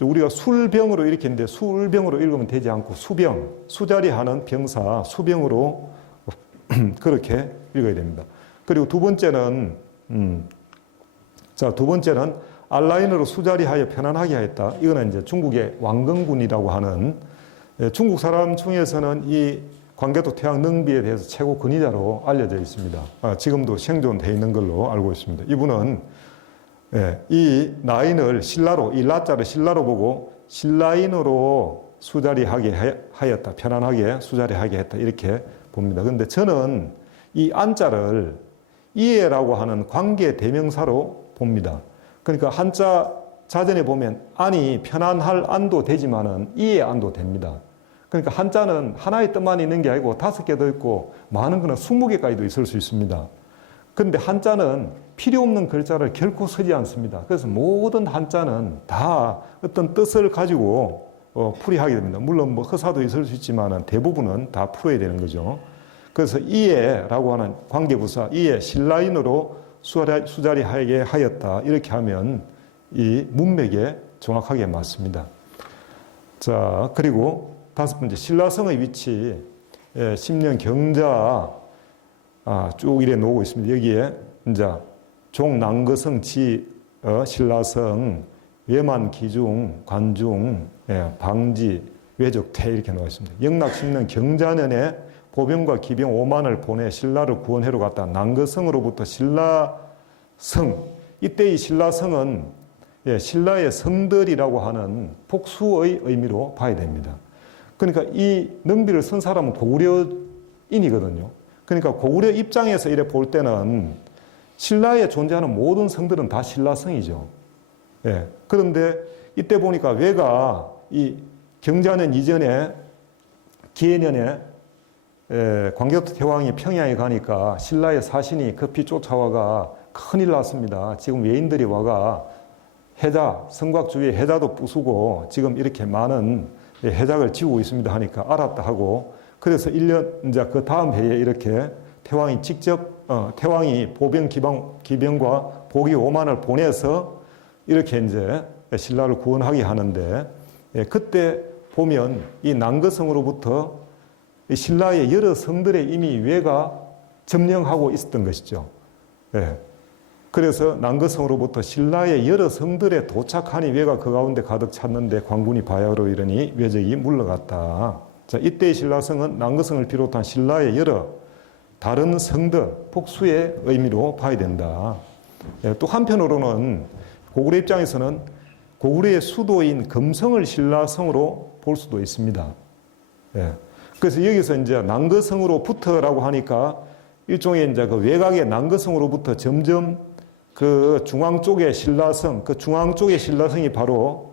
우리가 술병으로 이렇게 했는데 술병으로 읽으면 되지 않고 수병, 수자리하는 병사, 수병으로 그렇게 읽어야 됩니다. 그리고 두 번째는 알라인으로 수자리하여 편안하게 하였다. 이거는 이제 중국의 왕건군이라고 하는 중국 사람 중에서는 이 광개토 태양 능비에 대해서 최고 권위자로 알려져 있습니다. 지금도 생존되어 있는 걸로 알고 있습니다. 이분은 이 라인을 신라로, 이 라자를 신라로 보고 신라인으로 수자리하게 하였다. 편안하게 수자리하게 했다. 이렇게 봅니다. 그런데 저는 이 안자를 이해라고 하는 관계 대명사로 봅니다. 그러니까 한자 자전에 보면 안이 편안할 안도 되지만은 이해 안도 됩니다. 그러니까 한자는 하나의 뜻만 있는 게 아니고 5개도 있고 많은 거는 20개까지도 있을 수 있습니다. 그런데 한자는 필요 없는 글자를 결코 쓰지 않습니다. 그래서 모든 한자는 다 어떤 뜻을 가지고 풀이하게 됩니다. 물론 뭐 허사도 있을 수 있지만은 대부분은 다 풀어야 되는 거죠. 그래서 이해라고 하는 관계부사, 이해 신라인으로 수자리하게 하였다. 이렇게 하면 이 문맥에 정확하게 맞습니다. 자, 그리고 5번째, 신라성의 위치, 10년 경자, 쭉 이래 놓고 있습니다. 여기에, 이제, 종난거성 신라성, 외만 기중, 관중, 방지, 외적퇴 이렇게 나와 있습니다. 영락 10년 경자년에 보병과 기병 5만을 보내 신라를 구원해로 갔다. 난거성으로부터 신라성, 이때 이 신라성은 신라의 성들이라고 하는 복수의 의미로 봐야 됩니다. 그러니까 이 능비를 쓴 사람은 고구려인이거든요. 그러니까 고구려 입장에서 이래 볼 때는 신라에 존재하는 모든 성들은 다 신라성이죠. 예. 그런데 이때 보니까 왜가 이 경자년 이전에 기해년에 광개토 태왕이 평양에 가니까 신라의 사신이 급히 쫓아와가 큰일 났습니다. 지금 외인들이 와가 해자, 성곽 주위에 해자도 부수고 지금 이렇게 많은 해작을 지우고 있습니다 하니까 알았다 하고, 그래서 1년, 이제 그 다음 해에 이렇게 태왕이 직접, 태왕이 기병과 보기 5만을 보내서 이렇게 이제 신라를 구원하게 하는데, 그때 보면 이 난거성으로부터 신라의 여러 성들의 이미 외가 점령하고 있었던 것이죠. 그래서 난거성으로부터 신라의 여러 성들에 도착하니 외가 그 가운데 가득 찼는데 광군이 바야흐로 이르니 외적이 물러갔다. 자, 이때의 신라성은 난거성을 비롯한 신라의 여러 다른 성들, 복수의 의미로 봐야 된다. 또 한편으로는 고구려 입장에서는 고구려의 수도인 금성을 신라성으로 볼 수도 있습니다. 그래서 여기서 이제 난거성으로부터라고 하니까 일종의 이제 그 외곽의 난거성으로부터 점점 그 중앙 쪽의 신라성, 그 중앙 쪽의 신라성이 바로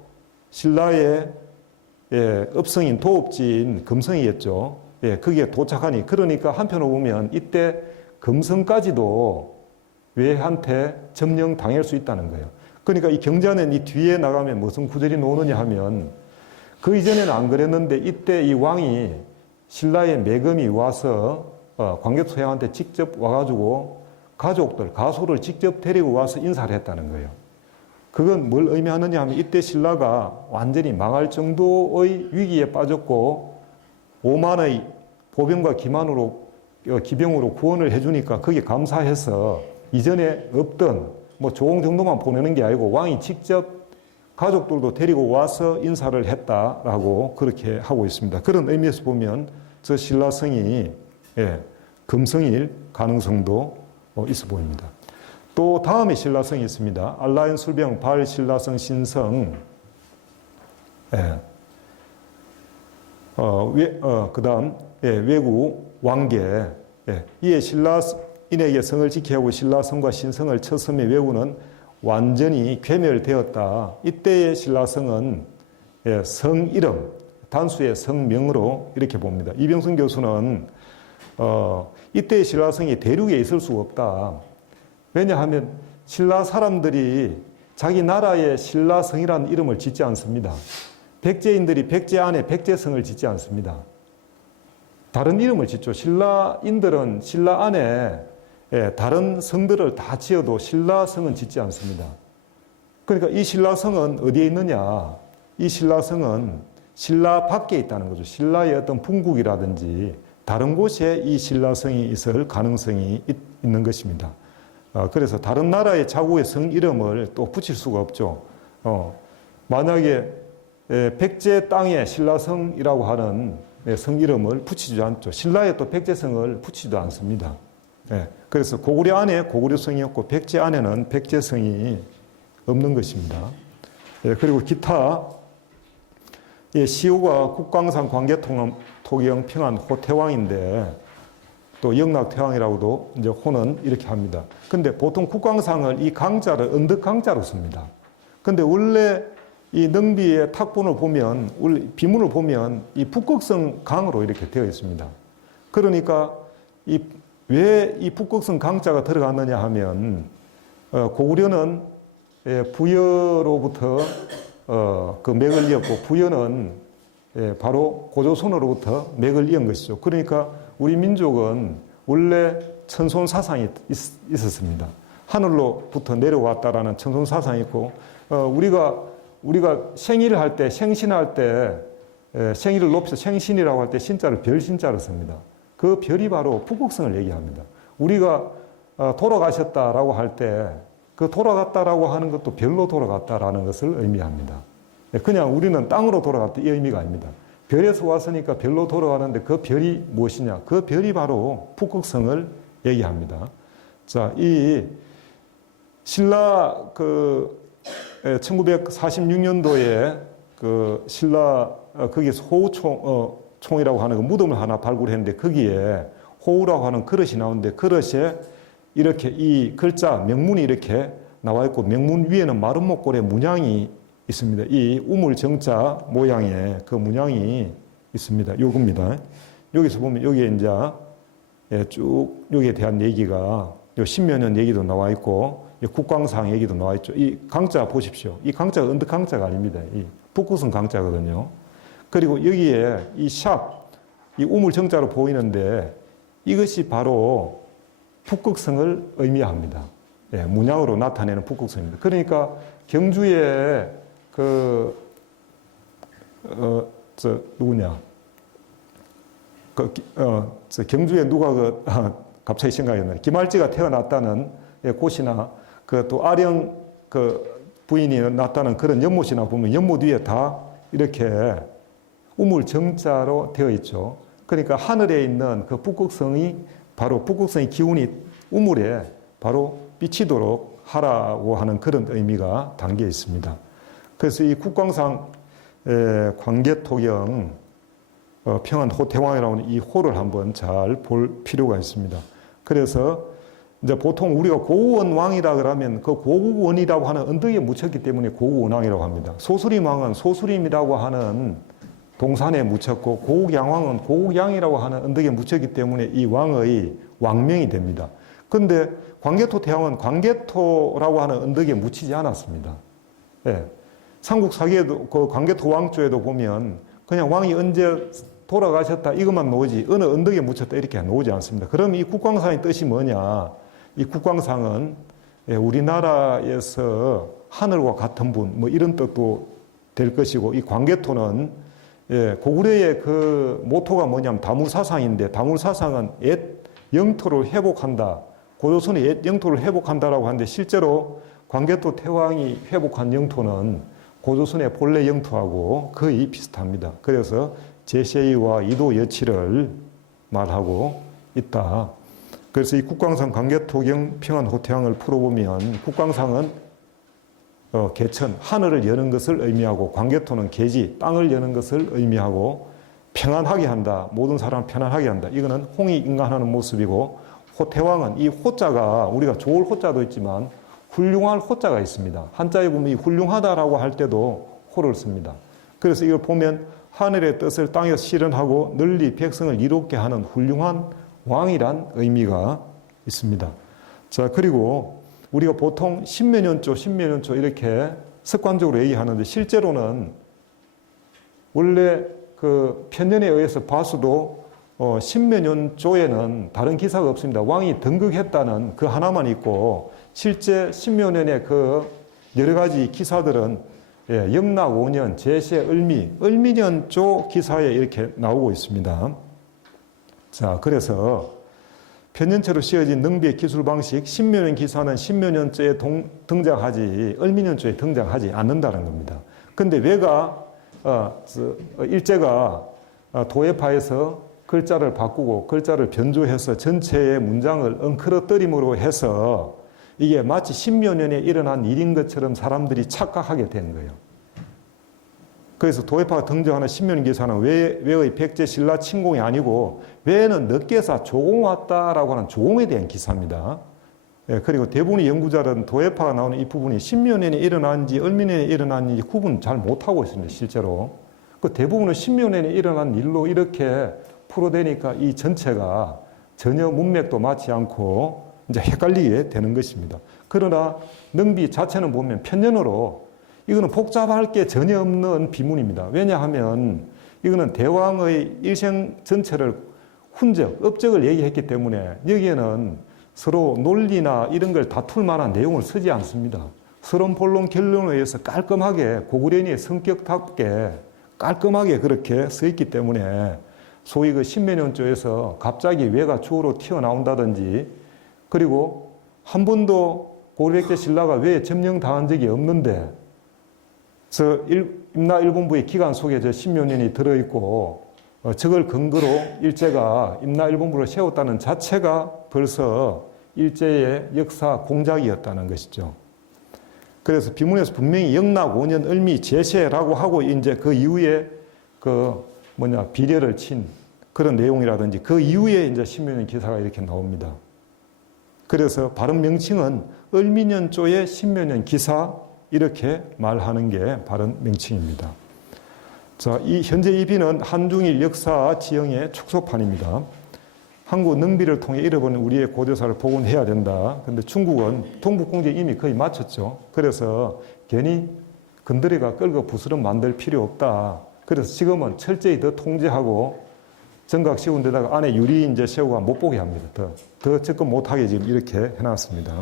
신라의 업성인 도읍지인 금성이겠죠. 거기에 도착하니, 그러니까 한편으로 보면 이때 금성까지도 외한테 점령당할 수 있다는 거예요. 그러니까 이 경자는 이 뒤에 나가면 무슨 구절이 나오느냐 하면, 그 이전에는 안 그랬는데 이때 이 왕이 신라의 매금이 와서 광개토 태왕한테 직접 와가지고 가족들, 가소를 직접 데리고 와서 인사를 했다는 거예요. 그건 뭘 의미하느냐 하면 이때 신라가 완전히 망할 정도의 위기에 빠졌고 5만의 보병과 기병으로 구원을 해주니까 거기에 감사해서 이전에 없던 뭐 조공 정도만 보내는 게 아니고 왕이 직접 가족들도 데리고 와서 인사를 했다라고 그렇게 하고 있습니다. 그런 의미에서 보면 저 신라성이 금성일 가능성도 있어 보입니다. 또 다음에 신라성이 있습니다. 알라인 술병 발 신라성 신성. 그다음 외구 왕계. 이에 신라인에게 성을 지켜야 하고 신라성과 신성을 쳤음에 외구는 완전히 괴멸되었다. 이때의 신라성은 성 이름, 단수의 성명으로 이렇게 봅니다. 이병순 교수는 이때의 신라성이 대륙에 있을 수가 없다. 왜냐하면 신라 사람들이 자기 나라에 신라성이라는 이름을 짓지 않습니다. 백제인들이 백제 안에 백제성을 짓지 않습니다. 다른 이름을 짓죠. 신라인들은 신라 안에 다른 성들을 다 지어도 신라성은 짓지 않습니다. 그러니까 이 신라성은 어디에 있느냐? 이 신라성은 신라 밖에 있다는 거죠. 신라의 어떤 분국이라든지 다른 곳에 이 신라성이 있을 가능성이 있는 것입니다. 그래서 다른 나라의 자국의 성 이름을 또 붙일 수가 없죠. 만약에 백제 땅에 신라성이라고 하는 성 이름을 붙이지 않죠. 신라에 또 백제성을 붙이지도 않습니다. 그래서 고구려 안에 고구려성이었고 백제 안에는 백제성이 없는 것입니다. 그리고 기타 시호가 국광산 광개토경 평안 호태왕인데 또 영락태왕이라고도 이제 호는 이렇게 합니다. 근데 보통 국광상을 이 강자를 언덕강자로 씁니다. 근데 원래 이 능비의 탁본을 보면, 비문을 보면 이 북극성 강으로 이렇게 되어 있습니다. 그러니까 왜 이 북극성 강자가 들어갔느냐 하면 고구려는 부여로부터 그 맥을 이었고 부여는 바로 고조선으로부터 맥을 이은 것이죠. 그러니까 우리 민족은 원래 천손 사상이 있었습니다. 하늘로부터 내려왔다라는 천손 사상이 있고, 우리가 생일을 할 때, 생신할 때, 생일을 높여서 생신이라고 할 때 신자를 별신자로 씁니다. 그 별이 바로 북극성을 얘기합니다. 우리가 돌아가셨다라고 할 때, 그 돌아갔다라고 하는 것도 별로 돌아갔다라는 것을 의미합니다. 그냥 우리는 땅으로 돌아갔다 이 의미가 아닙니다. 별에서 왔으니까 별로 돌아가는데 그 별이 무엇이냐? 그 별이 바로 북극성을 얘기합니다. 자, 이 신라 1946년도에 그 신라 거기서 호우총이라고 하는 그 무덤을 하나 발굴했는데 거기에 호우라고 하는 그릇이 나오는데 그릇에 이렇게 이 글자 명문이 이렇게 나와 있고 명문 위에는 마른 목골의 문양이 있습니다. 이 우물 정자 모양의 그 문양이 있습니다. 요겁니다. 여기서 보면 여기에 이제 쭉 여기에 대한 얘기가 요 십면연 얘기도 나와 있고 국광상 얘기도 나와 있죠. 이 강자 보십시오. 이 강자가 언덕 강자가 아닙니다. 이 북극성 강자거든요. 그리고 여기에 이 샵, 이 우물 정자로 보이는데 이것이 바로 북극성을 의미합니다. 예, 문양으로 나타내는 북극성입니다. 그러니까 경주에 누구냐? 경주에 누가 갑자기 생각이 나네. 김할지가 태어났다는 곳이나 또 아령 부인이 낳았다는 그런 연못이나 보면 연못 위에 다 이렇게 우물 정자로 되어 있죠. 그러니까 하늘에 있는 그 북극성이 바로 북극성의 기운이 우물에 바로 비치도록 하라고 하는 그런 의미가 담겨 있습니다. 그래서 이 국광상 광개토경 평안 호태왕이라는 이 호를 한번 잘 볼 필요가 있습니다. 그래서 이제 보통 우리가 고구원왕이라 그러면 그 고구원이라고 하는 언덕에 묻혔기 때문에 고구원왕이라고 합니다. 소수림왕은 소수림이라고 하는 동산에 묻혔고 고국양왕은 고국양이라고 하는 언덕에 묻혔기 때문에 이 왕의 왕명이 됩니다. 그런데 광개토 태왕은 광개토라고 하는 언덕에 묻히지 않았습니다. 예. 삼국사기에도 그 광개토 왕조에도 보면 그냥 왕이 언제 돌아가셨다 이것만 나오지 어느 언덕에 묻혔다 이렇게 나오지 않습니다. 그럼 이 국광상의 뜻이 뭐냐? 이 국광상은 우리나라에서 하늘과 같은 분 뭐 이런 뜻도 될 것이고 이 광개토는 고구려의 그 모토가 뭐냐면 다물사상인데 다물사상은 옛 영토를 회복한다. 고조선의 옛 영토를 회복한다라고 하는데 실제로 광개토 태왕이 회복한 영토는 고조선의 본래 영토하고 거의 비슷합니다. 그래서 제시와 이도 여치를 말하고 있다. 그래서 이 국광상 광개토경 평안 호태왕을 풀어보면 국광상은 개천, 하늘을 여는 것을 의미하고 광개토는 계지, 땅을 여는 것을 의미하고 평안하게 한다. 모든 사람을 편안하게 한다. 이거는 홍이 인간하는 모습이고 호태왕은 이 호자가 우리가 좋을 호자도 있지만 훌륭할 호자가 있습니다. 한자에 보면 이 훌륭하다라고 할 때도 호를 씁니다. 그래서 이걸 보면 하늘의 뜻을 땅에서 실현하고 널리 백성을 이롭게 하는 훌륭한 왕이란 의미가 있습니다. 자, 그리고 우리가 보통 신면연조 이렇게 습관적으로 얘기하는데 실제로는 원래 그 편년에 의해서 봐서도 신면연조에는 다른 기사가 없습니다. 왕이 등극했다는 그 하나만 있고 실제 신면연의 그 여러 가지 기사들은 영락 5년, 제세 을미년조 기사에 이렇게 나오고 있습니다. 자, 그래서 편년체로 씌어진 능비의 기술 방식, 신면연 기사는 신면연조에 등장하지 을미년조에 등장하지 않는다는 겁니다. 근데 왜가 일제가 도예파에서 글자를 바꾸고 글자를 변조해서 전체의 문장을 엉클어뜨림으로 해서 이게 마치 신면연에 일어난 일인 것처럼 사람들이 착각하게 된 거예요. 그래서 도예파가 등장하는 신면연 기사는 외의 백제 신라 침공이 아니고 외에는 늦게사 조공 왔다라고 하는 조공에 대한 기사입니다. 그리고 대부분의 연구자들은 도예파가 나오는 이 부분이 신면연에 일어난지 을미년에 일어난지 구분 잘 못하고 있습니다. 실제로. 그 대부분은 신면연에 일어난 일로 이렇게 풀어대니까 이 전체가 전혀 문맥도 맞지 않고 이제 헷갈리게 되는 것입니다. 그러나 능비 자체는 보면 편년으로 이거는 복잡할 게 전혀 없는 비문입니다. 왜냐하면 이거는 대왕의 일생 전체를 훈적, 업적을 얘기했기 때문에 여기에는 서로 논리나 이런 걸 다툴 만한 내용을 쓰지 않습니다. 서론, 본론, 결론에 의해서 깔끔하게 고구려인의 성격답게 깔끔하게 그렇게 써 있기 때문에 소위 그 신면연조에서 갑자기 외가 주어로 튀어나온다든지 그리고 한 번도 고려백제 신라가 외에 점령당한 적이 없는데 임나 일본부의 기간 속에 저 신면연이 들어있고 저걸 근거로 일제가 임나 일본부를 세웠다는 자체가 벌써 일제의 역사 공작이었다는 것이죠. 그래서 비문에서 분명히 영락 5년 을미 제세라고 하고 이제 그 이후에 비례를 친 그런 내용이라든지 그 이후에 이제 신면연 기사가 이렇게 나옵니다. 그래서 바른 명칭은 을미년조의 신묘년 기사 이렇게 말하는 게 바른 명칭입니다. 자, 이 현재 이 비는 한중일 역사 지형의 축소판입니다. 한국 능비를 통해 잃어버린 우리의 고대사를 복원해야 된다. 근데 중국은 동북공제 이미 거의 마쳤죠. 그래서 괜히 건드리가 끌고 부스럼 만들 필요 없다. 그래서 지금은 철저히 더 통제하고 정각 씌운 데다가 안에 유리 이제 세우고 못 보게 합니다. 더 접근 못하게 지금 이렇게 해놨습니다.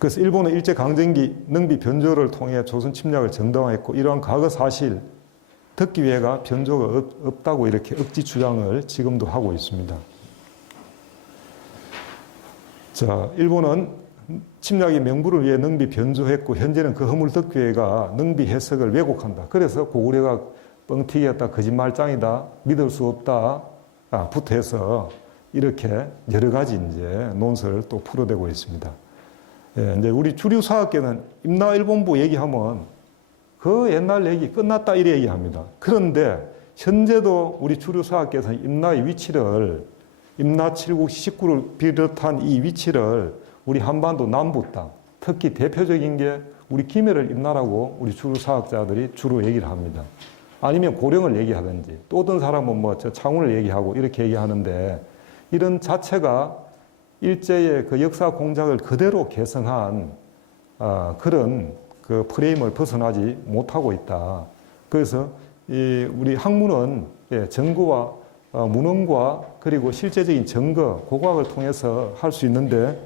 그래서 일본은 일제 강점기 능비 변조를 통해 조선 침략을 정당화했고 이러한 과거 사실 듣기 위해가 변조가 없다고 이렇게 억지 주장을 지금도 하고 있습니다. 자, 일본은 침략의 명분을 위해 능비 변조했고 현재는 그 허물 듣기 위해가 능비 해석을 왜곡한다. 그래서 고구려가 뻥튀기였다, 거짓말장이다, 믿을 수 없다, 부터 해서 이렇게 여러 가지 이제 논설을 또 풀어대고 있습니다. 예, 이제 우리 주류 사학계는 임나일본부 얘기하면 그 옛날 얘기 끝났다 이래 얘기합니다. 그런데 현재도 우리 주류 사학계에서는 임나의 위치를 임나 7국 19를 비롯한 이 위치를 우리 한반도 남부 땅, 특히 대표적인 게 우리 김해를 임나라고 우리 주류 사학자들이 주로 얘기를 합니다. 아니면 고령을 얘기하든지 또 어떤 사람은 뭐 저 창원을 얘기하고 이렇게 얘기하는데 이런 자체가 일제의 그 역사 공작을 그대로 계승한 그런 그 프레임을 벗어나지 못하고 있다. 그래서 우리 학문은 증거와 문헌과 그리고 실제적인 증거, 고고학을 통해서 할 수 있는데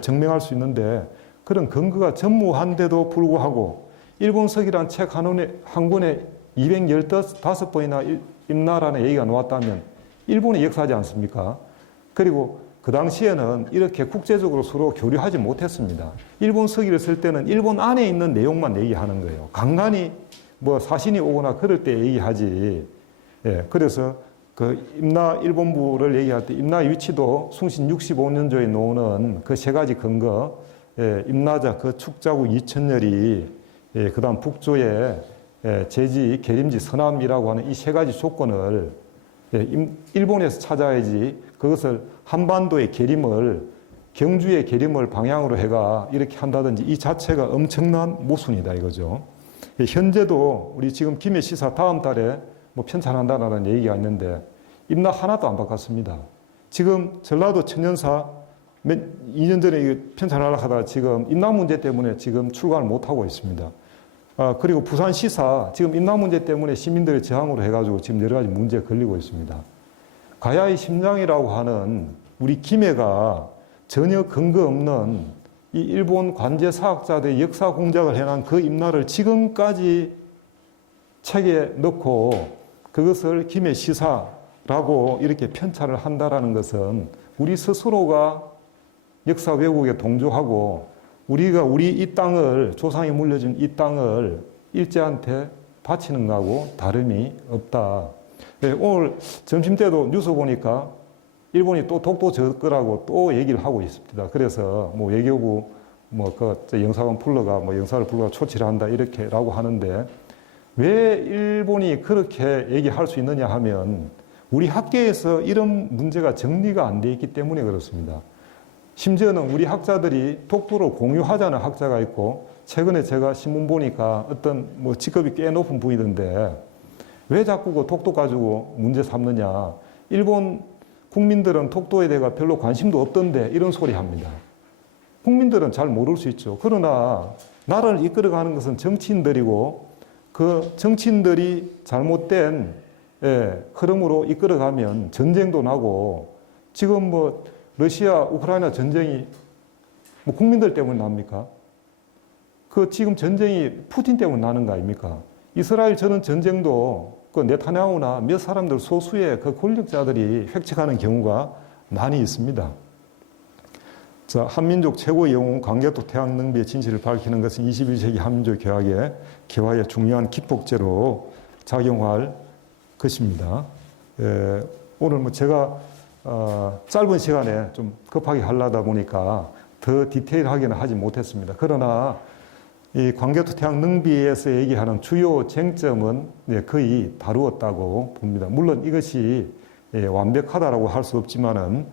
증명할 수 있는데 그런 근거가 전무한데도 불구하고 일본석이란 책 한 권에 215번이나 임나라는 얘기가 나왔다면 일본이 역사하지 않습니까? 그리고 그 당시에는 이렇게 국제적으로 서로 교류하지 못했습니다. 일본 서기를 쓸 때는 일본 안에 있는 내용만 얘기하는 거예요. 간간히 뭐 사신이 오거나 그럴 때 얘기하지. 예, 그래서 그 임나 일본부를 얘기할 때 임나의 위치도 숭신 65년조에 놓는 그 세 가지 근거, 임나자 그 축자국 2000열이, 그 다음 북조의 제지, 계림지, 서남이라고 하는 이 세 가지 조건을 일본에서 찾아야지 그것을 한반도의 계림을 경주의 계림을 방향으로 해가 이렇게 한다든지 이 자체가 엄청난 모순이다 이거죠. 현재도 우리 지금 김해 시사 다음 달에 뭐 편찬한다는 얘기가 있는데 임나 하나도 안 바꿨습니다. 지금 전라도 천년사 2년 전에 편찬하려고 하다가 지금 임나 문제 때문에 지금 출간을 못하고 있습니다. 그리고 부산 시사 지금 임나 문제 때문에 시민들의 저항으로 해가지고 지금 여러 가지 문제에 걸리고 있습니다. 가야의 심장이라고 하는 우리 김해가 전혀 근거 없는 이 일본 관제 사학자들의 역사 공작을 해놓은 그 임나를 지금까지 책에 넣고 그것을 김해 시사라고 이렇게 편찬을 한다라는 것은 우리 스스로가 역사 왜곡에 동조하고 우리가 우리 이 땅을 조상이 물려준 이 땅을 일제한테 바치는 거하고 다름이 없다. 네, 오늘 점심때도 뉴스 보니까 일본이 또 독도 저 거라고 또 얘기를 하고 있습니다. 그래서 뭐 외교부 영사관 불러가 영사를 불러가 조치를 한다 이렇게라고 하는데 왜 일본이 그렇게 얘기할 수 있느냐 하면 우리 학계에서 이런 문제가 정리가 안 돼 있기 때문에 그렇습니다. 심지어는 우리 학자들이 독도를 공유하자는 학자가 있고 최근에 제가 신문 보니까 어떤 뭐 직급이 꽤 높은 분이던데 왜 자꾸 그 독도 가지고 문제 삼느냐. 일본 국민들은 독도에 대해 별로 관심도 없던데 이런 소리 합니다. 국민들은 잘 모를 수 있죠. 그러나 나라를 이끌어가는 것은 정치인들이고 그 정치인들이 잘못된 흐름으로 이끌어가면 전쟁도 나고 지금 뭐 러시아, 우크라이나 전쟁이 뭐 국민들 때문에 납니까? 그 지금 전쟁이 푸틴 때문에 나는 거 아닙니까? 이스라엘 저는 전쟁도 그 네타냐후나 몇 사람들 소수의 그 권력자들이 획책하는 경우가 많이 있습니다. 자, 한민족 최고의 영웅 광개토 태양능비의 진실을 밝히는 것은 21세기 한민족 개화의 중요한 기폭제로 작용할 것입니다. 오늘 뭐 제가 짧은 시간에 좀 급하게 하려다 보니까 더 디테일하게는 하지 못했습니다. 그러나 이 광개토 태양 능비에서 얘기하는 주요 쟁점은 거의 다루었다고 봅니다. 물론 이것이 완벽하다라고 할 수 없지만은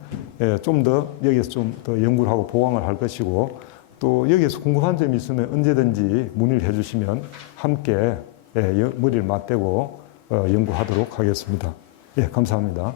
좀 더 여기서 좀 더 연구를 하고 보강을 할 것이고 또 여기에서 궁금한 점이 있으면 언제든지 문의를 해주시면 함께 머리를 맞대고 연구하도록 하겠습니다. 예, 감사합니다.